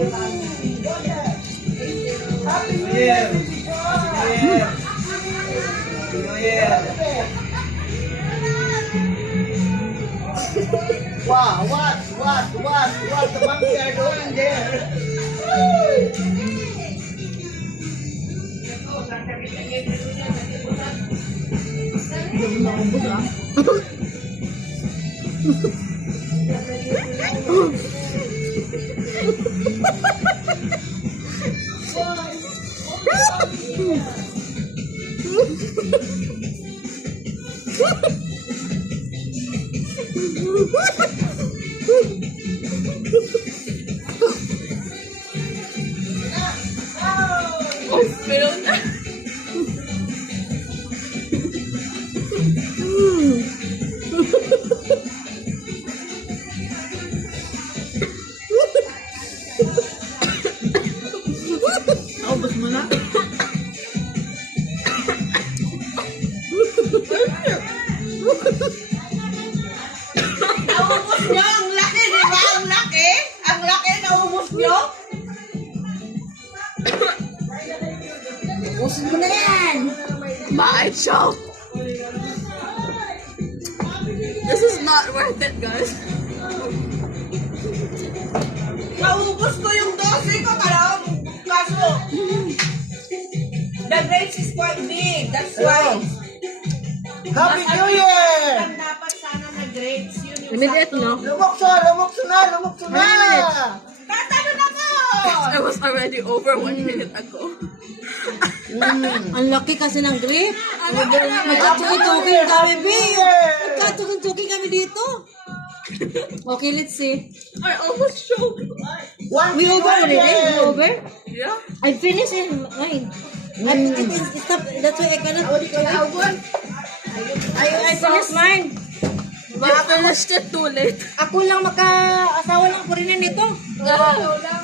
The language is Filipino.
Happy New Year! Happy New Year! Wow, what the monkey are doing there? Pero na. Naubos mo na? Naubos nyo? Ang laki, di ba? Ang laki? Ang laki, naubos nyo? Ubusin mo na yan! My choke. This is not worth it, guys. Naubos ko yung dose ko, parang kaso. The grapes is quite big, that's why. Happy New Year! Dapat sana na grapes, yun yung Immediate, sakto. no? Lumokso na! Tatalo na ko! I was already over 1 minute ago. Ang laki kasi ng grape. Magkatukin kami, B. Magkatukin kami dito. Okay, let's see. I almost choked. We over already? We over? Yeah. I finished in mine. I put it in stop. That's why I cannot. I finished mine. But I finished it too late. Ako lang maka-asawa lang po rin nito. Wala.